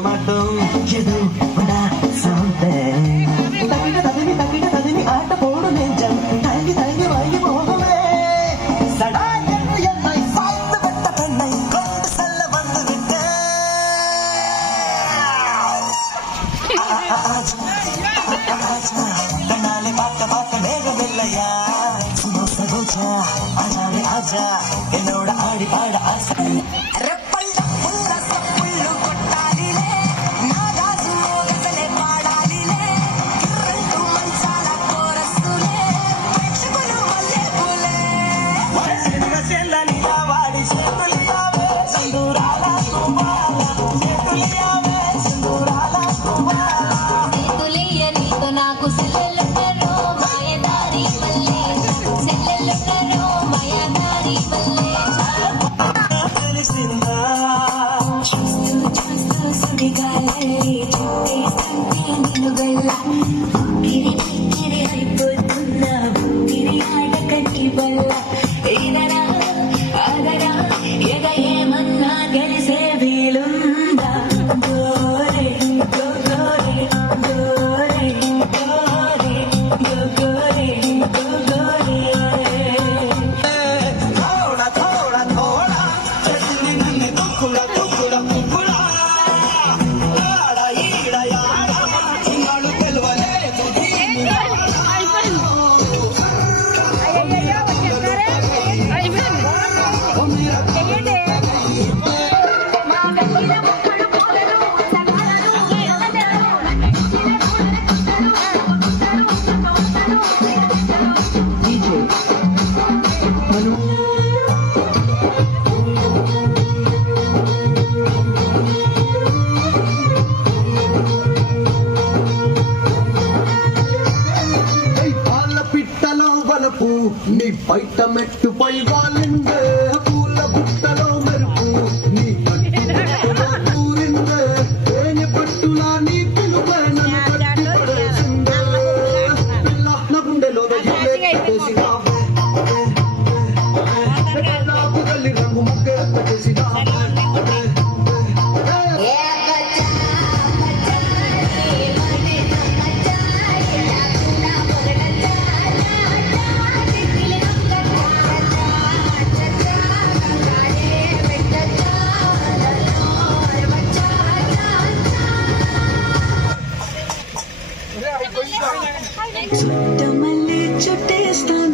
மாட்டோம் எது வடா சாந்தே தகிட ததுமி தகிட ததுமி ஆட்ட போடு நெஞ்சம் தங்கி தங்கி வாங்கி போகவே சடா என்று என்னை சாய்ந்து விட்ட என்னோட ஆடி பாட ஆசை பைட்டமெட்டு பைவாலிந்து பூல குட்டலோமே చుట్టమల్లి చుట్టేస్తాను.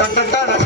tan, tan, tan,